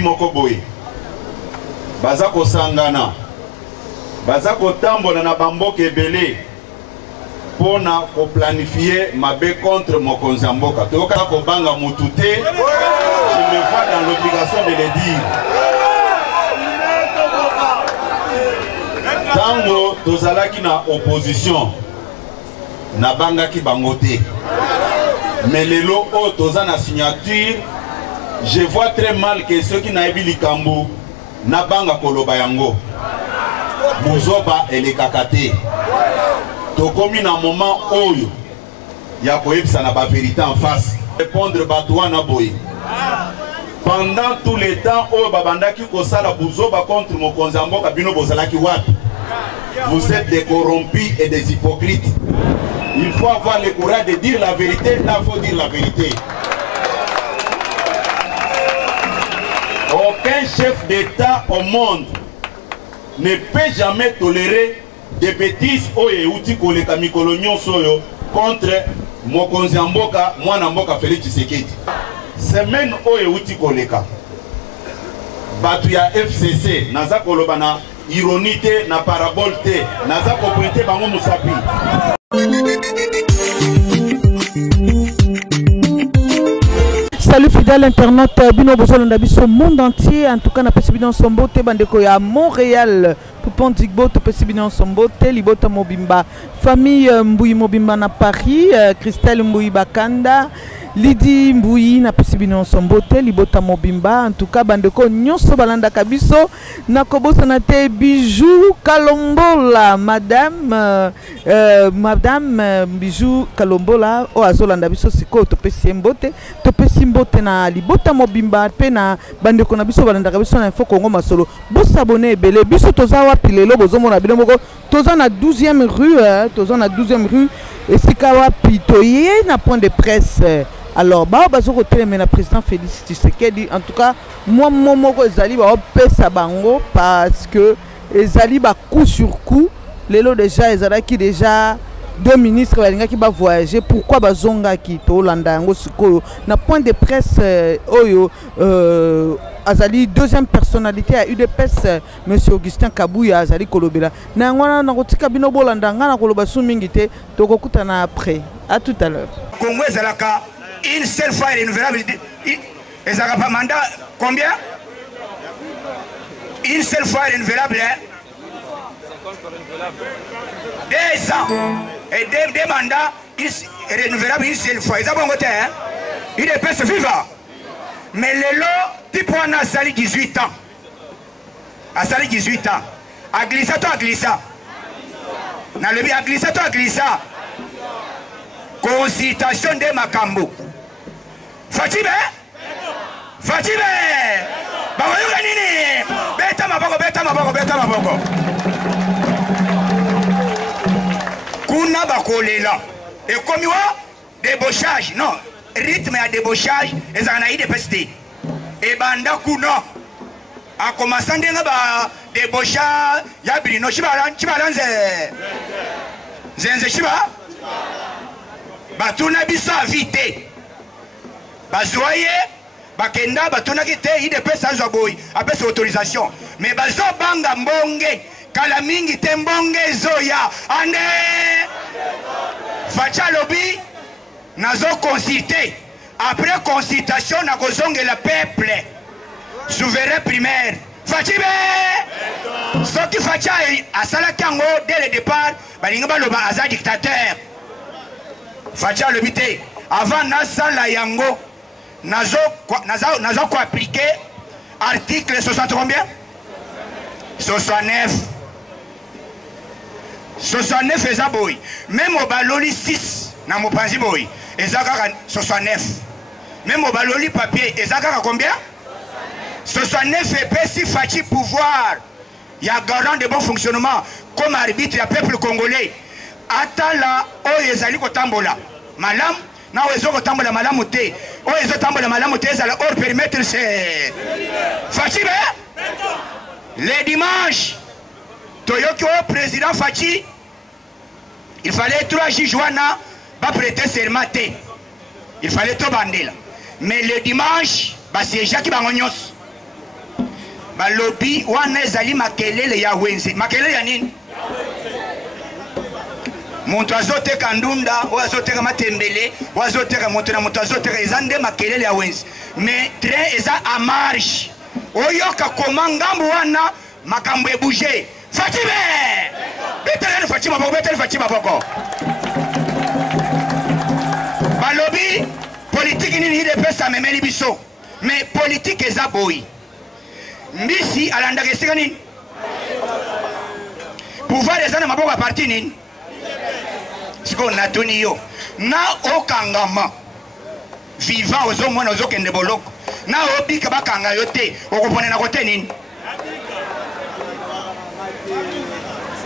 Mokoboy baza ko sangana baza ko tambola na bamboka ebele pona ko planifier mabe contre mokonzi mboka toka ko banga mutute. Je me vois dans l'obligation de le dire. Tango tozalaki na opposition na bangaki bangote, mais lelo o toza na signature. Je vois très mal que ceux qui n'aiment likambo na banga koloba yango muzoba et les kakate tokomi na moment oyo ya koyebisa na ba vérité en face répondre batwa na boy pendant tout le temps oyo babandaki kosala buzoba contre mokonzi mboka bino bozalaki wapi? Vous êtes des corrompus et des hypocrites. Il faut avoir le courage de dire la vérité. Là il faut dire la vérité. Aucun chef d'État au monde ne peut jamais tolérer des bêtises contre mokonzi mboka mwana mboka Félix Tshisekedi. Semaine outi koleka batu ya FCC naza koloba na ironie te na parabole te naza ko pointer bango musapi. Salut fidèle internaute, bino bozolanda biso monde entier. En tout cas na pesi bino sombote bandeko ya Montréal Poupon Digbo to pesi bino sombote libota mobimba famille Mbouyi mobimba na Paris, Christelle Mbouyi Bakanda, Lydie Mbouyi na pesi bino sombote libota mobimba. En tout cas bandeko nyonso balanda kabiso na kobosa na te Bijou Kalombola madame Bijou Kalombola o azolanda biso siko to pesi mbote to pesi mbote na libota mobimba pe na bandeko na biso balanda biso na info Congo masolo bo s'abonner ebele biso toza wapi lelo bozomona bino moko toza na 12e rue toza na 12e rue esika wapi toye na point de presse. Alors bazo kotelema na président Félix Tshisekedi. En tout cas moi moko ezali ba pesa bango parce que ezali ba coup sur coup lelo déjà ezalaki déjà deux ministres qui va voyager. Pourquoi bazonga ki to landa ngo sikoyo na point de presse oyo azali deuxième personnalité à UDPS monsieur Augustin Kabouya azali kolobela na ngwana na kotika bino bolanda ngana koloba su mingi te tokokutana après. À tout à l'heure. Congo ezalaka une seule fois renouvelable. Ezalaka pas mandat combien? Une seule fois renouvelable. 2 ans et deux mandats renouvelables une seule fois. Ils ont bon côté, hein? Il est pas vivant. Mais le lot, tu prends à Sali 18 ans. À Sali 18 ans. À glissa, toi à glissa. Dans le bien à glissa, toi à glissa. Consultation de Makambo. Fatime? Fatime? Bawoyuka nini? Beta maboko, beta maboko, beta maboko. Kuna bakolela et comme débauchage non rythme à débauchage et ça n'a eu de peste et banda kuna a commencé à débauchage ya brino chibalanze zenze chiba batuna biso vite bazoye bakenda batuna kite il de peste à boy après cette autorisation mais bazo banga mbonge kala mingi tembonge zoya ande facha lobby nazo consulter après consultation na kozonge la peuple souverain primaire fachibe soki facha asala kango dès le départ balinga baloba aza dictateur facha lobby te avant nasala yango nazo ko appliquer article 60 combien 69 69 eza boy même au baloli 6 na mopanzi boy eza kaka 69 même au baloli papier eza kaka combien 69 epesi fachi pouvoir ya garant de bon fonctionnement comme arbitre ya peuple congolais atala oyo ezali kotambola malam na oyo ezokotambola malamu te oyo ezotambola malamu te ezala hors périmètre c'est fachi be le dimanche Toyoki au président Fachi, il fallait 3 juges wana ba prêter serment. il fallait tout bander là. Mais le dimanche, c'est Jacques Bangonyos. Balobi, wana ezali makelele ya wenze. Makelele ya nini? Muntu azoteka ndunda, azoteka matembele, azoteka moto na moto azoteka ezande makelele ya wenze. Mais train eza à marche. Oyoka koma ngambo wana makambo ebouger. Fatime! Betele Fatima boko, betele Fatima boko. Balobi politique nini ide pesa memeli biso. Mais politique eza boy. Mbisi alanda kesika nini? Pouvoir eza na maboko ya parti nini? Siko natuni yo. Na okangama. Vivant ozo mwana ozo kende boloko. Na obika bakanga yote. Okopone na kote nini?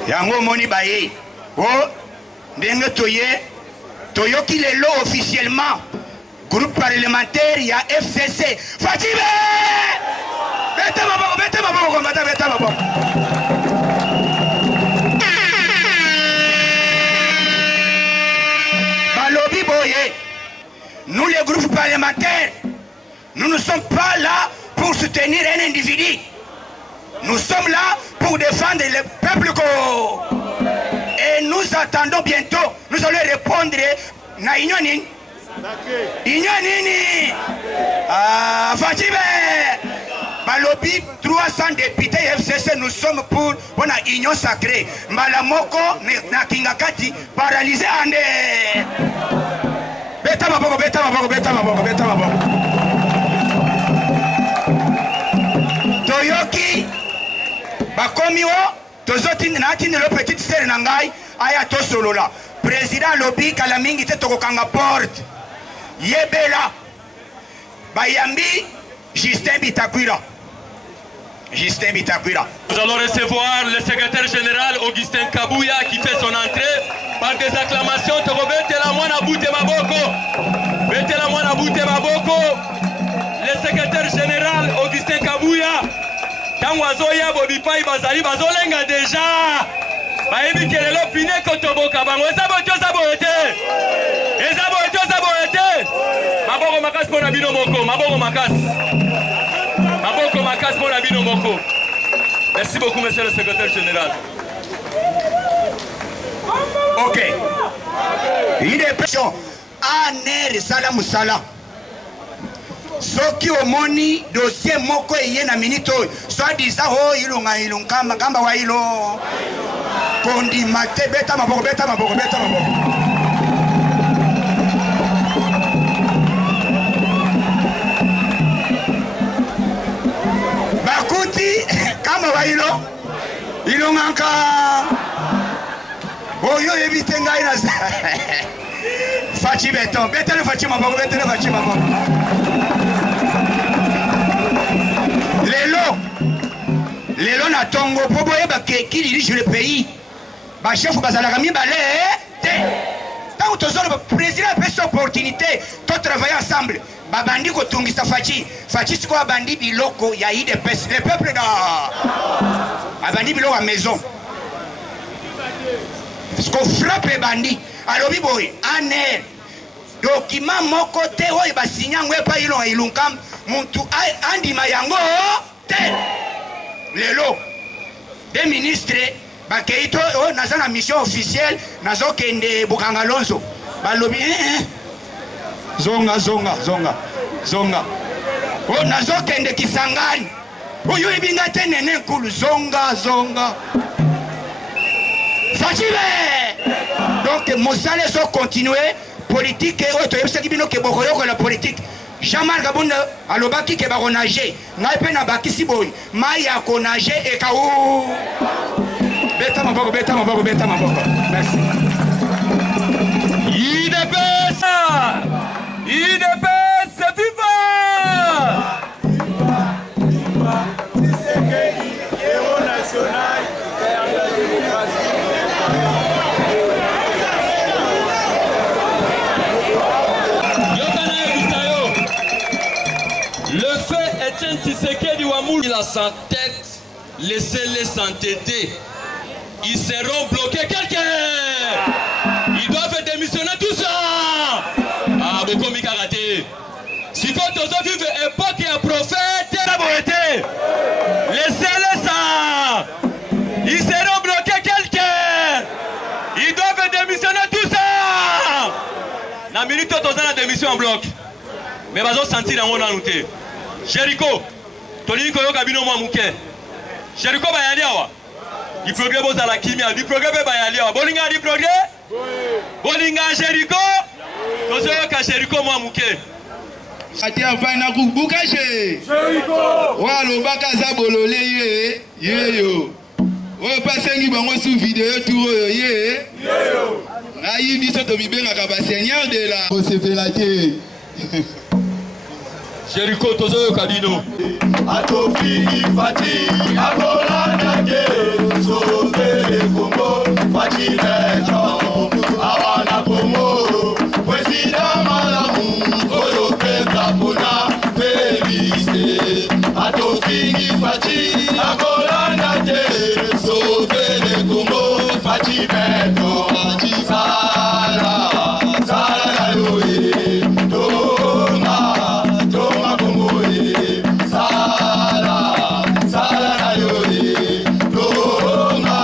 Yango moni baye. Oh, ndenge toyoki lelo officiellement groupe parlementaire ya FCC. Fatime! Bete maboko, bete maboko. Balobi boye. Nous les groupes parlementaires, nous ne sommes pas là pour soutenir un individu. Nous sommes là pour défendre le peuple. Et nous attendons bientôt, nous allons répondre na Inyonini. Inyonini. Fatime. Balobi 300 députés FCC, nous sommes pour la union sacrée. Malamoko na Kingakati paralysé ande. Beta maboko. Toyoki bakomi wo tozoti na tindi le petite sœur nangai aya to solola. Président lobi kala mingi te tokokanga porte. Yebela bayambi Justin Bitakwira. Nous allons recevoir le secrétaire général Augustin Kabouya qui fait son entrée par des acclamations. Le secrétaire général Augustin Kabouya, Tanwazoya Bobipai Bazali Bazolenga déjà. Baebi kelelo pine kotoboka bango ezaboto zaboete. Maboko makas pona bino moko, maboko makas. Maboko makas pona bino moko. Merci beaucoup monsieur le secrétaire général. OK. Il est pression aner sala musala. Soki omoni dossier moko eye na minute soit disant oh ilunga kamba wa ilo kondi mate beta maboko. Bakuti kamba wa ilo ilunga oyo ebite ngai na fachi beton betele fachi maboko. Lelo na tongo po boyeba ke qui dirige le pays ba chef bazalaka mibale te tant que le président a cette opportunité de travailler ensemble babandi ko tungisa fachi siko abandi biloko ya IDPS le peuple da abandi biloko à maison parce qu'on frappe bandi alobi boy aner document moko te oyo basinyango epa ilo ilunkam muntu andima yango te lelo des ministres bakeito o naza na mission officielle nazo kende Bukanga Lonzo balobi zonga o nazo kende Kisangani oyo ebinga te nene nkulu zonga Fachibe donc mosale so continuer politique o to yebisaki bino ke bokoyoko la politique Jean-Marc Kabunda alobaki ke bakonager ngai pe na bakisi boy mai ya konager e ka o beta maboko merci IDPS viva héros national vers la démocratie. Le fait Etienne Tshisekedi Ouamoul, il a sa tête, laissez-les s'entêter. Ils seront bloqués. Quelqu'un, ils doivent démissionner tout ça. Ah, beaucoup ekomi kaka te. Sikoyo tozovivre époque ya prophète na boye te. Laissez-les ça. Ils seront bloqués quelqu'un. Ils doivent démissionner tout ça. Na minute toza na démission en bloc. Mais bazo sentir yango nanu te. Jericho. Tolingi koyoka bino mwa muke. Jericho bayali awa. Di progrès bozala kimia. Di progrès be bayali awa. Bolinga di progrès? Bolinga Jericho. Tozoyoka Jericho mwa muke. Ati afana kubukaje. Jericho. Walo baka za bolole ye yo. O pasengi bango sous vidéo tour ye. Yo. Ayi biso to bibenga ka ba seigneur de la. O se fait la té. Jericho tozoyoka dino. Atofiki fati akolanda ke sauver le Congo fati neto awana Congo président malamu oyo peuple pona félicité. Atofiki fati akolanda ke sauver le Congo fati neto fati sala sala yoye tonga Congo sala sala yoye tonga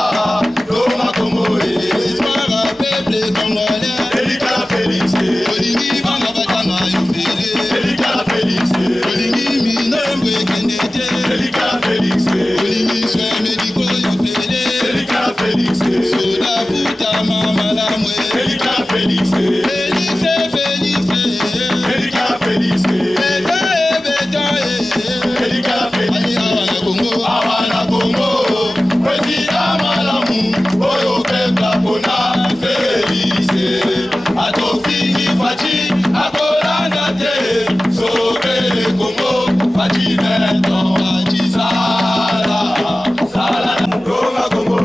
Congo espoir peuple congolais Elika Félix olingi banga batanga yo fele Elika Félix olingi minombre kendete Elika Félix olingi soin médicaux yo fele Elika Félix soda puta mama lamwe Elika Félix Elika Félix awana Congo président malamu oyo peuple pona félicité. Atofiki fati akolanda te sauver le Congo fati neto fati sala sala tonga Congo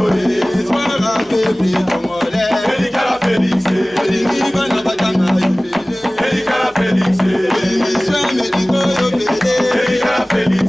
espoir peuple congolais Elika Félix olingi bana batanga yofele Elika Félix olingi soin médicaux yofele Elika Félix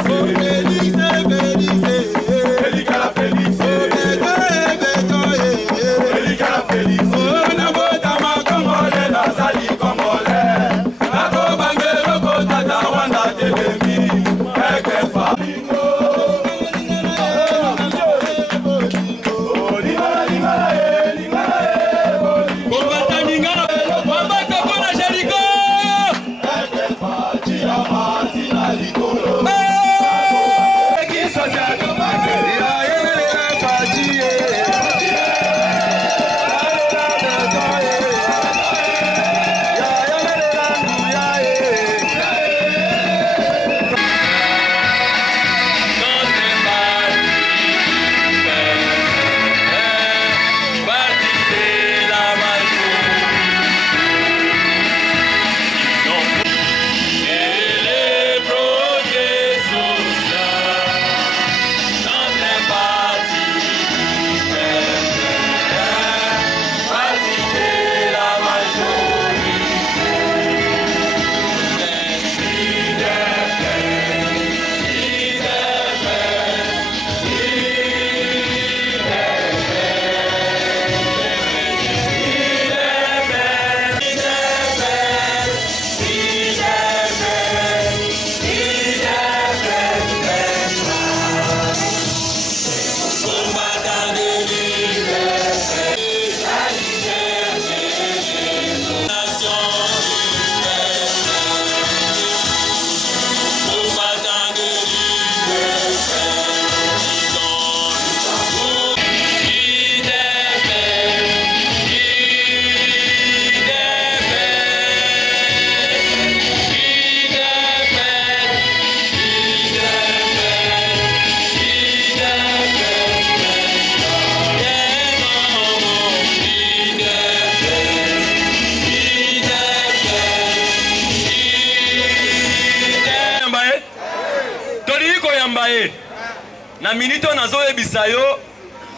na minute nazo ebisa yo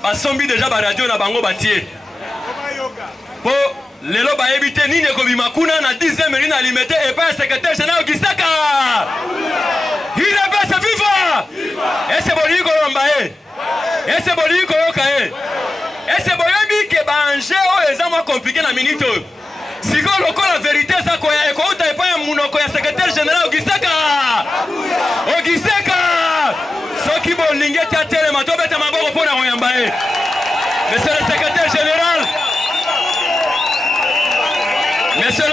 basombi déjà ba radio na bango batie po lelo ba ebite nini ekobima kuna na 10e rue na limité et pas secrétaire général Gisaka il est pas viva et c'est boliko yombaye et c'est boliko yokaye et c'est boyebi ke banje o ezama compliqué na minute siko lokola vérité ça koya ekouta epa général Augustin soki bolingi tia telema tobeta maboko mpona koyamba ye. Monsieur le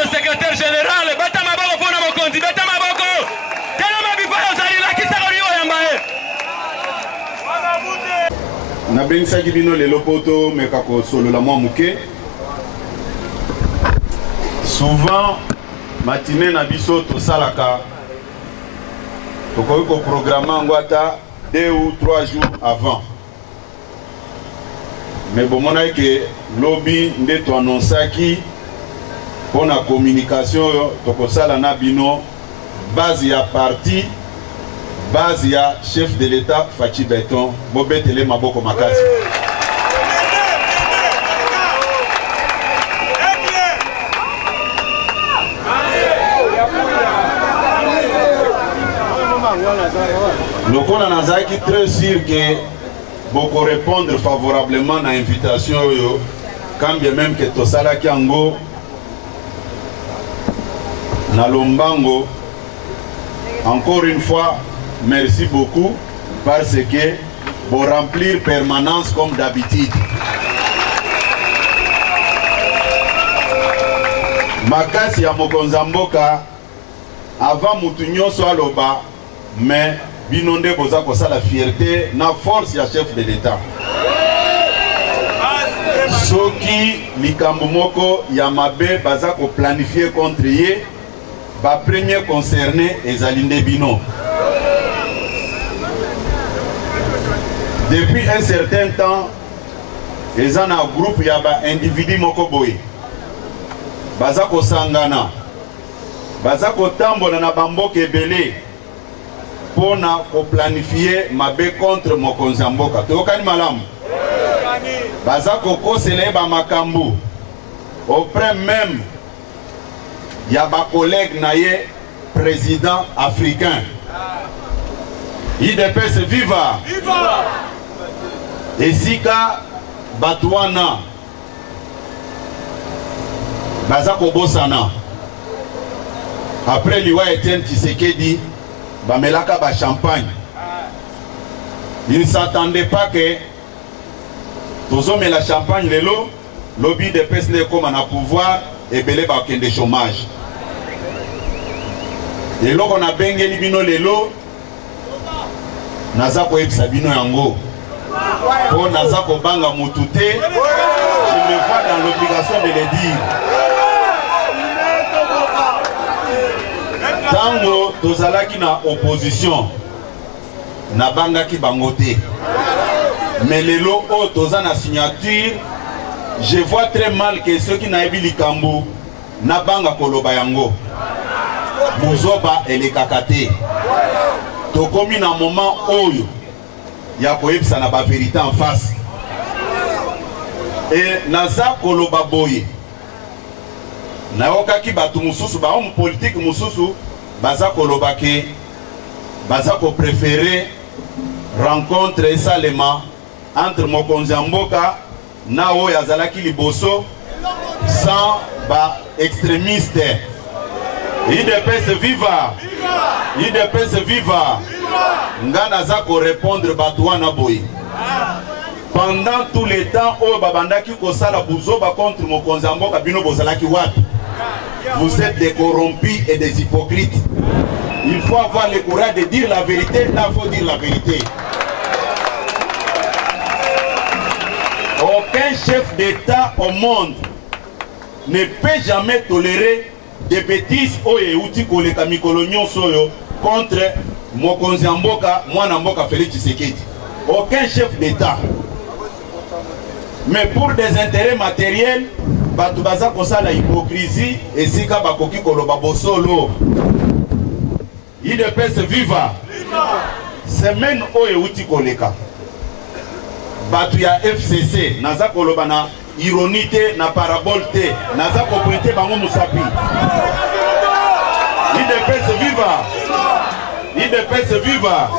secrétaire général, bata maboko mpona mokonzi, beta maboko telema bipai ozali lakisa kolingi koyamba ye. nabengisaki bino lelo poto meka kosolola mwa muke. Souvent matinée na biso tosalaka tokoki koprogramme yango ata 2 ou 3 jours avant, mais bomonaki ke lobi nde toannonsaki mpona communication oyo tokosala na bino base ya parti, base ya chef de l'État Faci Beton. Bobetele maboko makasi. Lokola nazaki très sûr que beaucoup répondre favorablement à l'invitation, quand bien même que tosalaki yango na lombango. Encore une fois, merci beaucoup parce que pour remplir permanence comme d'habitude. Makasi ya mokonza mboka avant mutu nyonso aloba, mais binonde boza kosala fierté na force ya chef de l'État. Soki likambo moko ya mabe baza ko planifier contre ye, ba premier concerné ezali nde bino. Depuis un certain temps, eza na groupe ya ba individu moko boye baza ko sangana, baza ko tambola na bamboka ebele pona ko planifier mabe contre mokonzi ya mboka. Tokani malamu baza ko kosele ba makambu auprès même ya ba collègue na ye président africain. IDPS viva! Viva! Esika Batouana baza ko bosana. Après Liwa Etienne Tshisekedi bamelaka ba champagne. Il ne s'attendait pas que tozome la champagne lelo lobby de pesne comme na pouvoir et belé ba kende chômage. Et là on a bengeli bino lelo naza ko ebisa bino yango. Pour naza ko banga mutute, je me vois dans l'obligation de le dire. Tango tozalaki na opposition na bangaki bangote, mais lelo o toza na signature, je vois très mal que ceux qui naebi likambo na banga koloba yango muzoba elekakate. Tokomi na moment oyo ya koyebisa na ba vérité en face. Et naza koloba boye na okaki batu mususu ba homme politique mususu baza koloba ke baza ko préférer rencontre esalema entre mokonzi ya mboka na oyo azalaki liboso sans ba extrémiste. IDPS viva! IDPS viva! Nga naza ko répondre batouana boy. Pendant tout le temps oyo babandaki kosala buzoba contre mokonzi ya mboka bino bozalaki wapi? Vous êtes des corrompus et des hypocrites. Il faut avoir le courage de dire la vérité, là il faut dire la vérité. Aucun chef d'État au monde ne peut jamais tolérer des bêtises oye uti koleka mikolo nyonso oyo contre mokonzi ya mboka mwana mboka Félix Tshisekedi. Aucun chef d'État. Mais pour des intérêts matériels, batu baza kosala hypocrisie et sika bakoki koloba bosolo. IDPS viva! Semaine oyo uti koleka batu ya FCC naza koloba na ironie te na parabole te naza ko pointer bango musapi. IDPS viva! IDPS viva!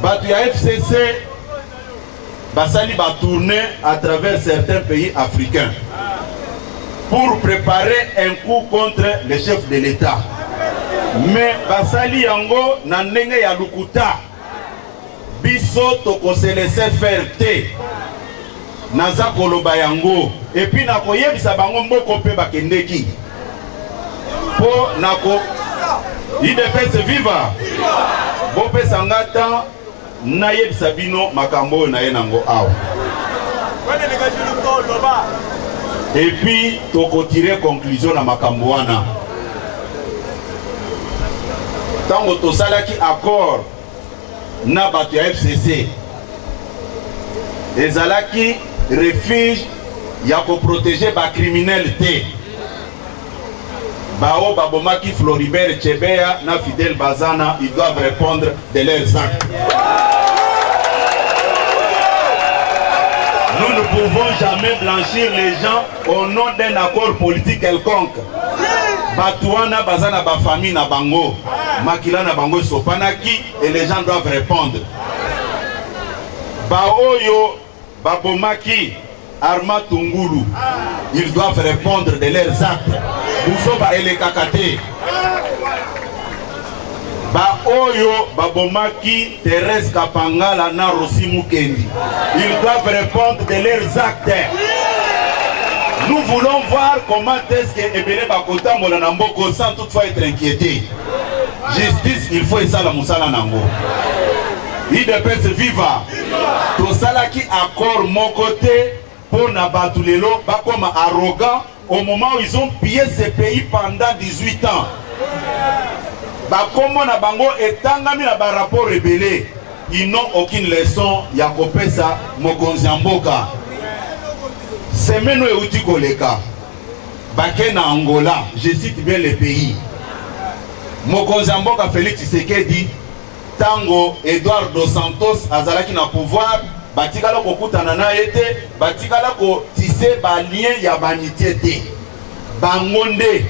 Batu ya FCC basali ba tourner à travers certains pays africains pour préparer un coup contre le chef de l'État. mais basali yango na ndenge ya lukuta biso tokose laisser faire te naza koloba yango et puis nakoyebisa bango mboko mpe bakendeki po nako IDPS viva bopesa nga temps nayebisa bino makambo oyo naye nango awa et puis tokotire conclusion na makambo wana tango tosalaki accord na bato ya FCC ezalaki refuge ya koprotege bacriminel te bao babomaki Floribert Chebeya na Fidel Bazana, ils doivent répondre de leurs actes. Nous ne pouvons jamais blanchir les gens au nom d'un accord politique quelconque. Batouana Bazana ba famille na bango, Makila na bango sopanaki et les gens doivent répondre. Baoyo babomaki Arma Tungulu, ils doivent répondre de leurs actes. Bousoba et les Kakate. Baoyo babomaki Thérèse Kapangala na Rossi Mukendi, ils doivent répondre de leurs actes. Nous voulons voir comment est-ce que Ebele Bakota Molanamboko sans toutefois être inquiété. Justice, il faut ça la Moussala Nango. IDPS viva. Tout ça là qui accorde mon côté pour Nabatulelo, comme arrogant au moment où ils ont pillé ce pays pendant 18 ans. Comme na bango etangami na ba rapport rebelle, ils n'ont aucune leçon ya kopesa mokonzi mboka. Semeno euti koleka. Bake na Angola, je cite bien le pays. Mokonzi mboka Félix Tshisekedi tango Eduardo dos Santos azalaki na pouvoir, batikala kokutana na ete, batikala ko tisse ba lien ya banité te. Bangonde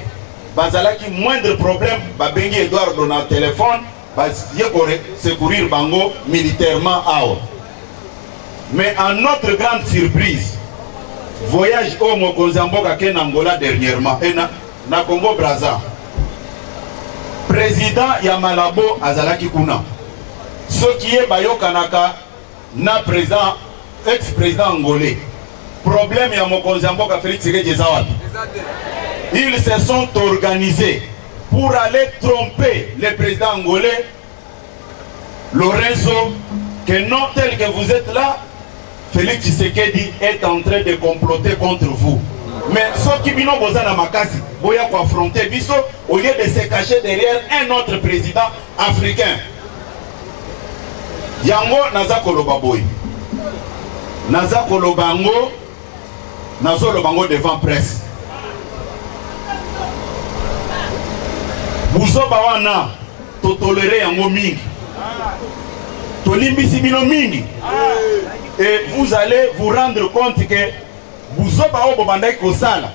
bazalaki moindre problème, babengi Eduardo na téléphone, yekore secourir bango militairement ao. Mais en notre grande surprise, voyage au mokonzi mboka ken Angola dernièrement et na Congo Brazza. Président ya Malabo azalaki kuna. Ce qui est bayokanaka na président ex-président angolais. Problème ya mokonzi mboka Félix Tshisekedi ezawati. Ils se sont organisés pour aller tromper le président angolais Lorenzo, que non tel que vous êtes là, Félix Tshisekedi est en train de comploter contre vous. Mais ceux qui bino bozana makasi, boya ko affronter biso au lieu de se cacher derrière un autre président africain. Yango naza koloba boy. Naza kolobango, nazo lobango devant presse. Buzoba wana to tolérer yango mingi. Tolimbisi bino mingi. Et vous allez vous rendre compte que Buzoba obo bandaki kosala.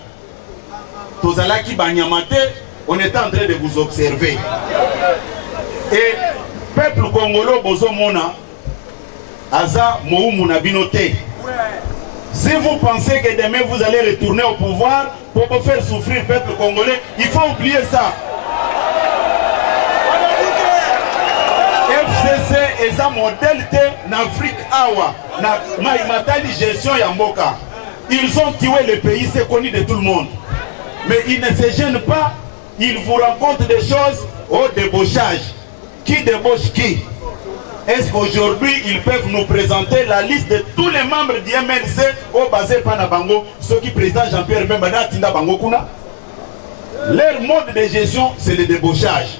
Tozalaki banyamate, on est en train de vous observer. Et peuple congolais bozomona aza moumu na binote. Si vous pensez que demain vous allez retourner au pouvoir pour faire souffrir le peuple congolais, il faut oublier ça. FCC est un modèle en Afrique awa na maïmatali gestion ya mboka. Ils ont tué le pays, c'est connu de tout le monde. Mais ils ne se gênent pas, ils vous racontent des choses au débauchage. Qui débauche qui? Est-ce qu'aujourd'hui ils peuvent nous présenter la liste de tous les membres du MLC au basé Panabango, ceux qui président Jean-Pierre Bembada Tinda Bango Kuna? Leur mode de gestion, c'est le débauchage.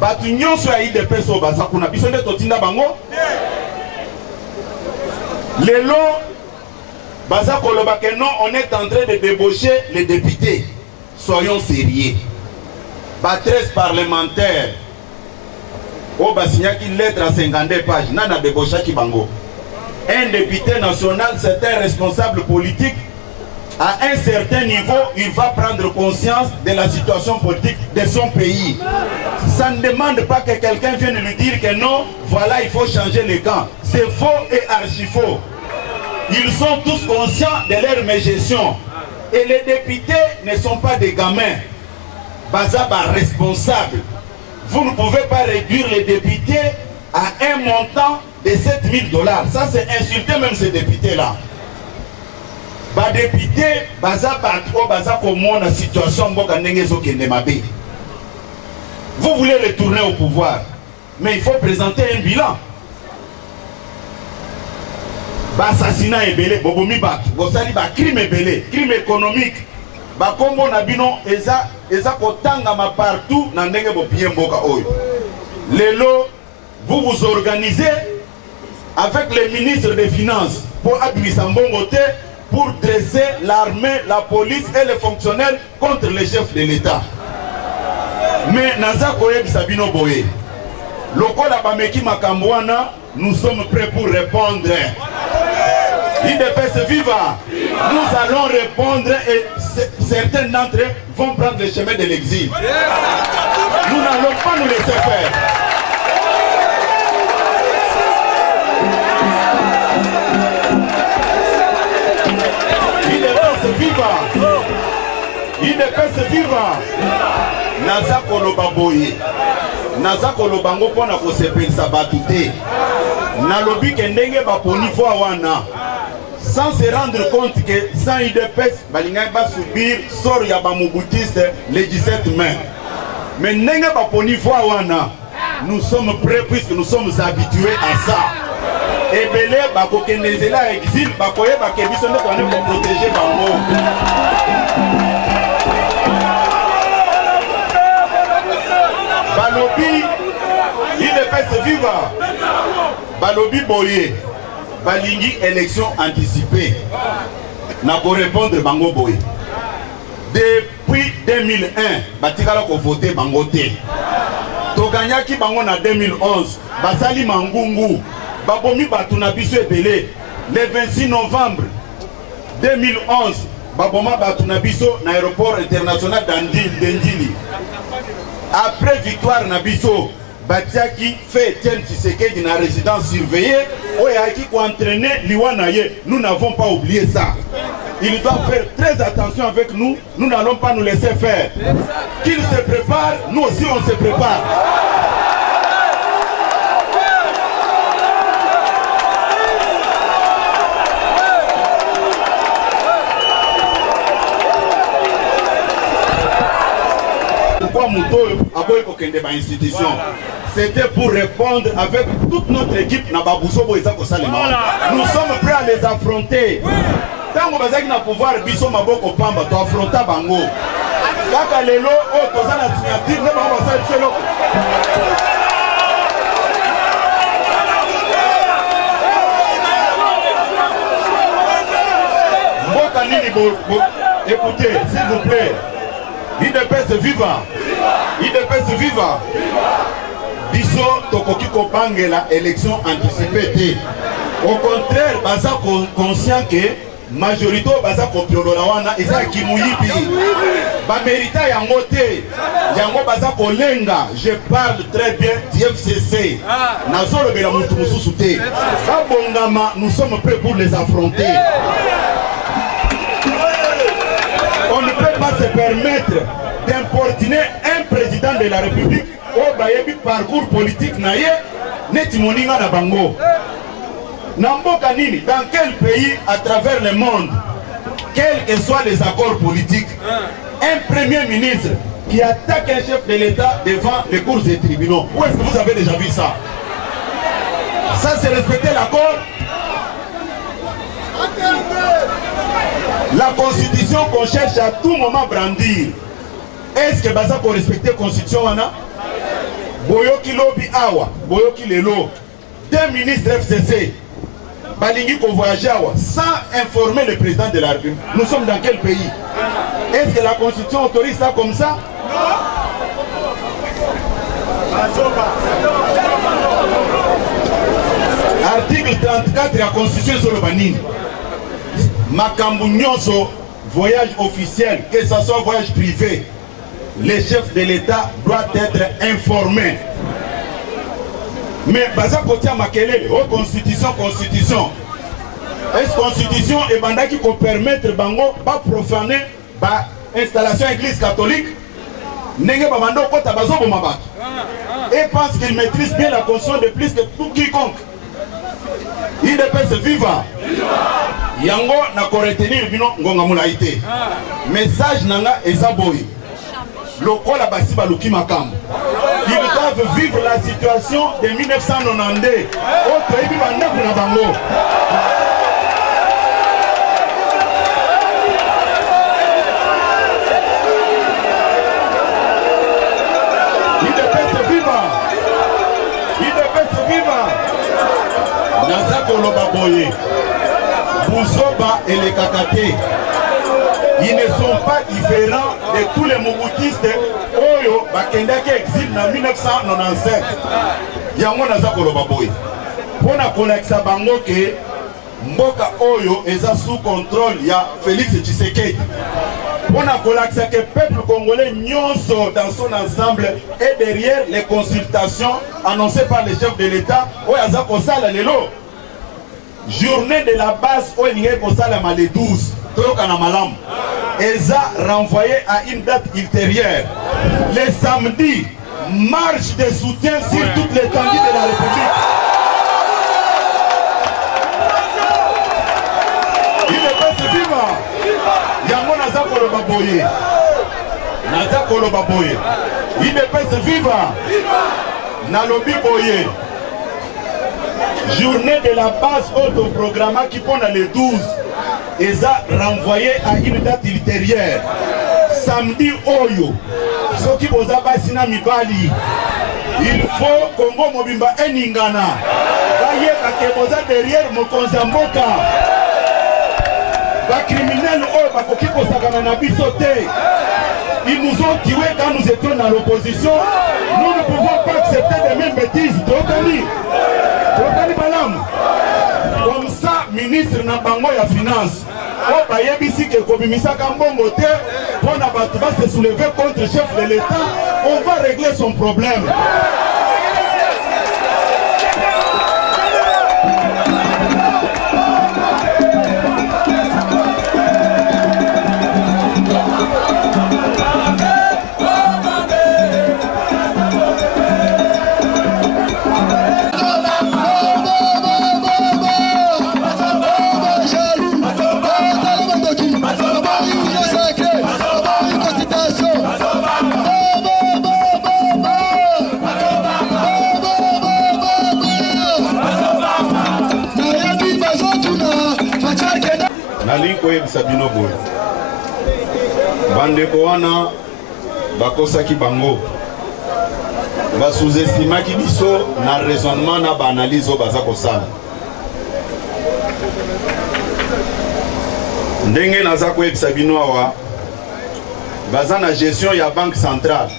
Batunion soit IDPS au basé Kuna. Ils sont des Totinda Bango. Les lots, Baza Kolobake, non, on est en train de débaucher les députés. Soyons sérieux. 13 parlementaires. Au Bassignaki, lettre à 52 pages. Nana débauché qui bango. Un député national, c'est un responsable politique. À un certain niveau, il va prendre conscience de la situation politique de son pays. Ça ne demande pas que quelqu'un vienne lui dire que non, voilà, il faut changer les camps. C'est faux et archi faux. Ils sont tous conscients de leur mégestion. Et les députés ne sont pas des gamins. Bazaba responsable. vous ne pouvez pas réduire les députés à un montant de 7 000 $. Ça, c'est insulter même ces députés-là. Les députés, la situation, vous voulez retourner au pouvoir, mais il faut présenter un bilan. Assassinat est belé, bobomi bat, crime est belé, crime économique. Bakombo nabino eza kotanga ma partout na ndenge bopie mboka oyo. Lelo vous vous organisez avec les ministres des Finances pour abimisa mbongo te pour dresser l'armée, la police et les fonctionnaires contre les chefs de l'État. Mais naza koyebisa bino boye. Lokola bameki makambo wana, nous sommes prêts pour répondre. IDPS viva. Nous allons répondre et certains d'entre eux vont prendre le chemin de l'exil. Nous n'allons pas nous laisser faire. IDPS viva. IDPS viva. Naza koloba boye. Naza koloba ngo pona ko sepelisa batute. Nalobi ke ndenge baponi fo wana. Sans se rendre compte que sans IDPS, Balinga va subir sort ya bamoubutiste les 17 mai. Mais n'enga pas poni fois wana, nous sommes prêts puisque nous sommes habitués à ça. Et belé bako kenezela exil bakoye bakebiso ne pour protéger bango. Balobi IDPS viva. Balobi boye. Balingi élection anticipée. N'a pas répondre bango boy. Depuis 2001, batikala ko voter bango te. To ganyaki bango na 2011, basali mangungu, babomi batu na biso ebele. Le 26 novembre 2011, baboma batu na biso na aéroport international d'Andili. Après victoire na biso, Batiaki fait Etienne Tshisekedi dans la résidence surveillée, qui entraîner Liwanaye. Nous n'avons pas oublié ça. Il doit faire très attention avec nous. Nous n'allons pas nous laisser faire. Qu'il se prépare, nous aussi on se prépare. Pourquoi Mouto a besoin de institution? C'était pour répondre avec toute notre équipe. Nous sommes prêts à les affronter. Tant que vous avez le pouvoir, biso maboko pamba, tu affrontes bango. Kaka lelo, oh, tu as la signature, ne pas ça selo. Écoutez, s'il vous plaît. IDPS viva. IDPS viva. Biso tokoki kopangela élection anticipée. Au contraire, baza conscient que majorité baza kopiolola wana eza kimuyibi. Ba mérita yango te. Yango baza kolenga. Je parle très bien d'FCC. Nazolo bela mutu mususu te. Ba bongama, nous sommes prêts pour les affronter. On ne peut pas se permettre d'importuner un président de la République au bayebi parcours politique naye neti moninga na bango. Namboka nini, dans quel pays à travers le monde, quels que soient les accords politiques, un premier ministre qui attaque un chef de l'État devant les cours et tribunaux, où est-ce que vous avez déjà vu ça? Ça c'est respecter l'accord. La constitution qu'on cherche à tout moment brandir. Est-ce que baza pour respecter la constitution wana? Boyoki lobi awa, boyoki lelo. Deux ministres FCC, balingi ko voyager awa sans informer le président de la République. Nous sommes dans quel pays? Est-ce que la constitution autorise ça comme ça? Article 34 de la constitution sur le banine. Makambu nyonso, voyage officiel, que ce soit voyage privé, les chefs de l'État doivent être informés. Mais baza kotia makelele, oh constitution. Est-ce constitution et banda qui peut permettre bango pas profaner ba installation église catholique? Ndenge babando kota bazobo mabaki. Et pense qu'il maîtrise bien la conscience de plus que tout quiconque. Il est vivant. Yango na ko retenir bino ngonga mulaite. Message nanga ezaboyi. Lokola basi baluki makambo. Ils doivent vivre la situation de 1992. Autre ebi banda kuna bango. Bouzoba et les Kakate, ils ne sont pas différents de tous les Mobutistes Oyo Bakendaki exil en 1997. Yango Nazako Lobaboy. Pour la collection bango que Mboka Oyo est sous contrôle, il y a Félix Tshisekedi. Pour la collection que le peuple congolais nyonso dans son ensemble est derrière les consultations annoncées par le chef de l'État. Oyazako Sala Lelo. Journée de la base au Salam le 12, Eza renvoyé à une date ultérieure. Le samedi, marche de soutien sur toute l'étendue de la République. Il ne peut se vivre. Yango Nazakolo Baboye. Nazakolo Baboye. Il ne peut se vivre. Nalobi Boye. Journée de la base autoprogramme qui prend le 12 et ça renvoyé à une date ultérieure. Samedi Oyo, ce qui vous a passé Mibali, il faut Congo Mobimba Eningana. Voyez que derrière Mokonzamboka. Les criminels ils nous ont tués quand nous étions dans l'opposition. Nous ne pouvons pas accepter les mêmes bêtises. Comme ça, ministre Nabango ya finance, va se soulever contre le chef de l'État, on va régler son problème. Sabino Boy. Bandeko wana bakosaki bango. Va sous-estima ki biso na raisonnement na ba analyse o baza kosala. Ndenge naza ko sabino awa baza na gestion ya banque centrale.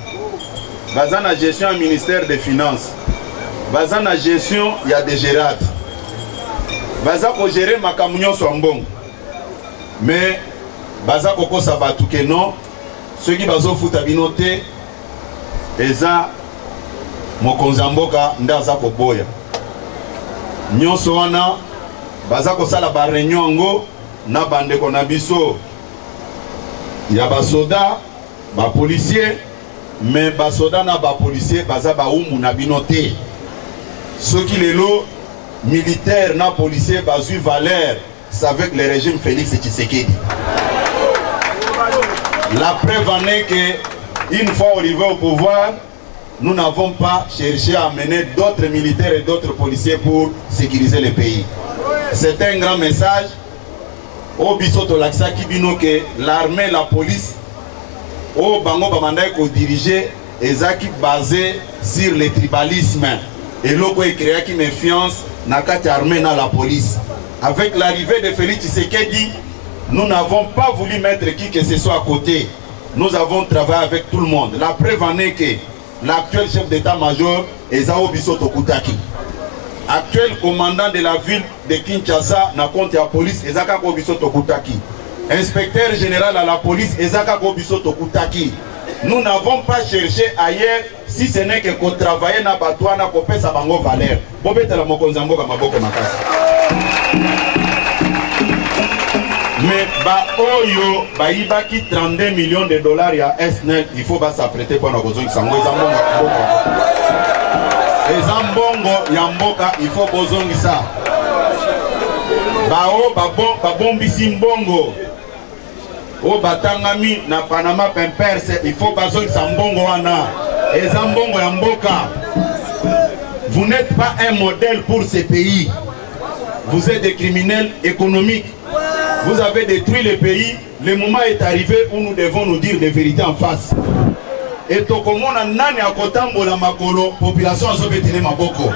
Baza na gestion ya ministère des finances. Baza na gestion ya DGRAT. Baza ko gérer makambo nyonso mbongo. Mais baza koko sabatu ke non ceux qui bazo futa binote eza mokonzamboka ndaza ko boya nyonso wana baza ko sala ba réunion ngo na bande ko na biso ya basoda ba policier mais basoda na ba policier baza ba umu na binote ceux qui lelo militaire na policier bazu valeur avec le régime Félix Tshisekedi. La preuve en est que une fois arrivé au pouvoir, nous n'avons pas cherché à amener d'autres militaires et d'autres policiers pour sécuriser le pays. C'est un grand message. Au Bisoto Laksa Kibino que l'armée, la police, au Bango Bamanda ko diriger ezaki basé sur le tribalisme et l'oko est créé qui méfiance na kati armée na la police. Avec l'arrivée de Félix Tshisekedi, nous n'avons pas voulu mettre qui que ce soit à côté. Nous avons travaillé avec tout le monde. La preuve en est que l'actuel chef d'état-major est Zao Bisoto Koutaki. Actuel commandant de la ville de Kinshasa n'a compte à la police Ezaka Bisoto Koutaki. Inspecteur général à la police Ezaka Bisoto Koutaki. Nous n'avons pas cherché ailleurs si ce n'est que travailler na Batouana Kopé Sabango Valère. Bobeta la Mokonzambo Kamaboko Makasi. Mais mais ba oyo ba ibaki 32 millions de dollars ya SNEL, il faut pas s'apprêter pour nous sango ezambongo ya mboka, il faut bozongisa. Bao babombisi mbongo o batangami na Panama Pemperse, il faut bazongisa mbongo wana ezambongo ya mboka. Vous n'êtes pas un modèle pour ces pays. Vous êtes des criminels économiques. Vous avez détruit le pays. Le moment est arrivé où nous devons nous dire des vérités en face. Et tokomona nani akotambola makolo population azobetele maboko.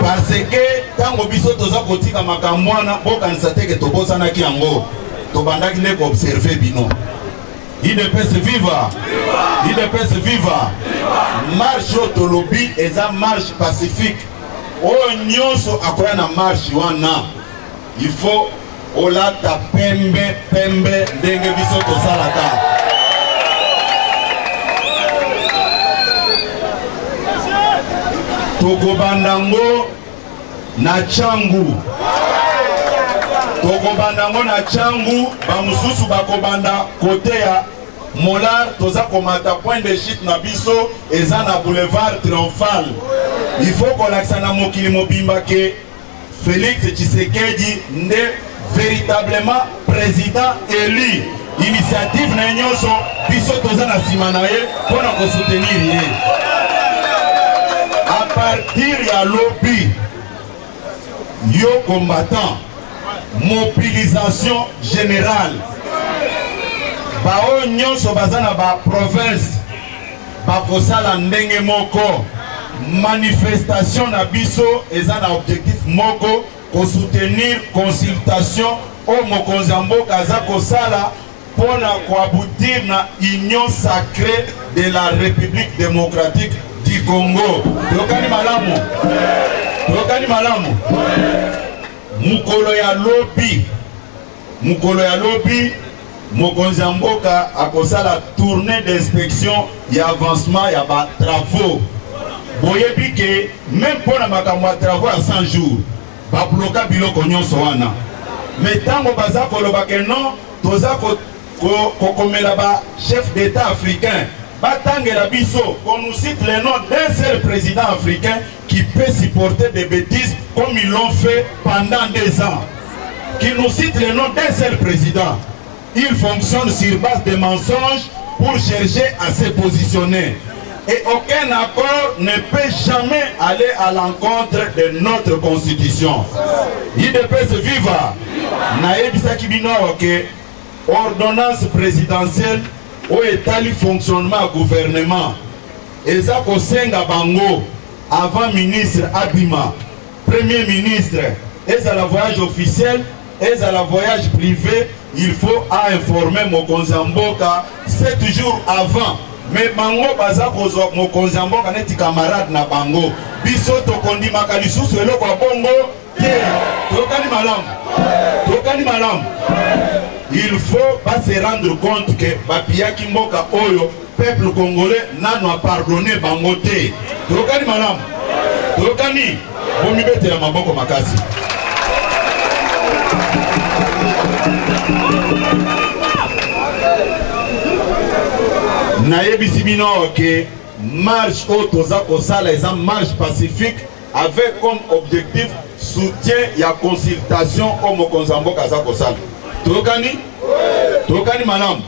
Parce que tango biso toza kotika makamwana bokanisa teke tobosana ki yango. Tobandaki ne ko observer bino. IDPS viva! IDPS viva! Marche autolobby eza marche pacifique. O nyonso akoya na marche wana. Il faut olata pembe pembe ndenge biso tosalaka. Tokobandango na changu. Tokobandango na changu, bamususu bakobanda kote ya Molar, toza komata point de chute na biso eza na boulevard triomphal. Il faut qu'on l'accède à mokili mobimba que Félix Tshisekedi n'est véritablement président élu. Initiative na nyonso biso toza na simanaye pour nous soutenir. À partir ya lobby yo combattant, mobilisation générale. Bao nyonso bazana ba province bakosala ndenge moko, manifestation na biso eza na objectif moko ko soutenir consultation au mokonzi mboka aza kosala pona ko aboutir na union sacrée de la République démocratique du Congo. Tokani malamu. Tokani malamu. Mukolo ya lobby. Mukolo ya lobby. Mokonzi mboka akosala tournée d'inspection et avancement ya ba travaux. Boyebi ke même pour na makambo travaux à 100 jours ba bloquer biloko nyonso wana. Mais tango baza koloba ke non toza ko komela ba chef d'état africain batangela biso, qu'on nous cite le nom d'un seul président africain qui peut supporter des bêtises comme ils l'ont fait pendant 2 ans. Qui nous cite le nom d'un seul président. Il fonctionne sur base de mensonges pour chercher à se positionner. Et aucun accord ne peut jamais aller à l'encontre de notre constitution. IDPS viva! Naebisa kibino que ordonnance présidentielle au état du fonctionnement gouvernement. Eza kosenga bango avant ministre Abima, premier ministre, et à la voyage officiel, et à la voyage privé. Il faut informer Mokonzi mboka 7 jours avant. Mais bango baza kozo Mokonzi mboka neti camarade na bango. Biso to kondima kalisusu eloko bongo te. Tokani malam. Tokani malam. Il faut pas se rendre compte que bapiaki mboka oyo peuple congolais nano a pardonné bango te. Tokani malam. Tokani bomi bete ya maboko makasi. Nayebi simino que marche autoza kosala eza marche pacifique avec comme objectif soutien ya consultation au mokonzi mboka za kosala. Tokani? Tokani malam.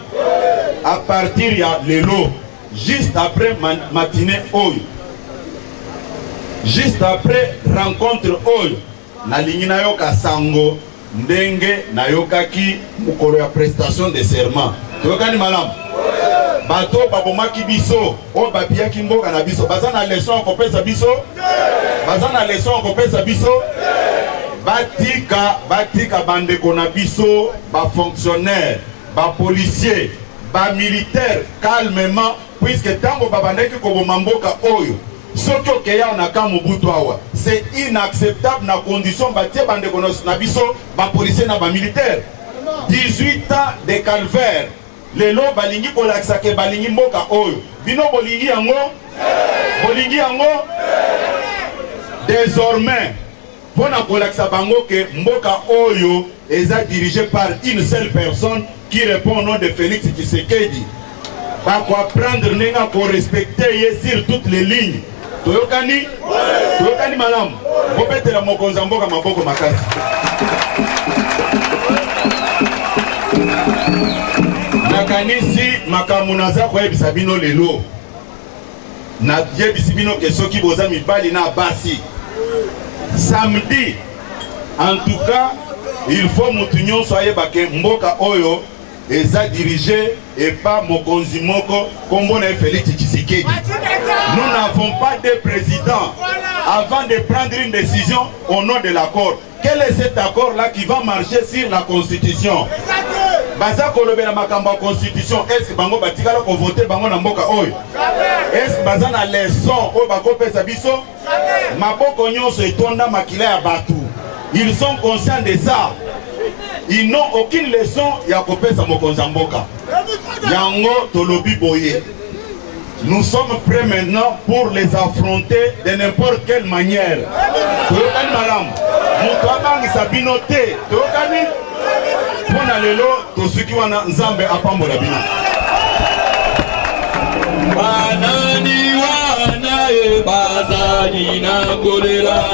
À partir ya lelo, juste après matinée oyo, juste après rencontre oyo, na lingi na yoka sango ndenge na yokaki mukolo ya prestation de serment. Tokani malam. Bato babomaki biso o bapiaki mboka na biso bazana leçon kopesa biso bazana leçon kopesa biso batika bandeko na biso ba fonctionnaire ba policier ba militaire calmement puisque tango babandeki koboma mboka oyo soki okeya na ka mobutu awa c'est inacceptable na condition batie bandeko na biso ba policier na ba militaire 18 ans de calvaire. Lelo balingi kolakisa ke balingi mboka oyo bino bolingi yango désormais pour na kolakisa bango ke mboka oyo eza dirigé par une seule personne qui répond au nom de Félix Tshisekedi. Ba ko apprendre nenga ko respecter ye sur toutes les lignes. Toyokani? Toyokani malam. Bopetela mokonza mboka maboko makasi. Nakanisi makamunaza kwa yebisa bino lelo. Na yebisi bino ke soki boza mibali na basi. Samedi, en tout cas, il faut mutunyo soye bake mboka oyo eza dirigé et pas mokonzi moko kombo na Félix Tshisekedi. Nous n'avons pas de président avant de prendre une décision au nom de l'accord. Quel est cet accord-là qui va marcher sur la Constitution? Baza kolobela makambo ya Constitution, est-ce que bango batikala ko voter bango na mboka oyo? Est-ce que baza na leçon oyo bakopesa biso? Maboko nyonso etonda makila ya batu. Ils sont conscients de ça. Ils n'ont aucune leçon ya kopesa mokonza mboka. Yango tolobi boye. Nous sommes prêts maintenant pour les affronter de n'importe quelle manière. Toyokani malam. Mutu abangisa bino te. Toyokani. Pona lelo tosuki wana nzambe apambola bino. Banani wana e bazani na kolela.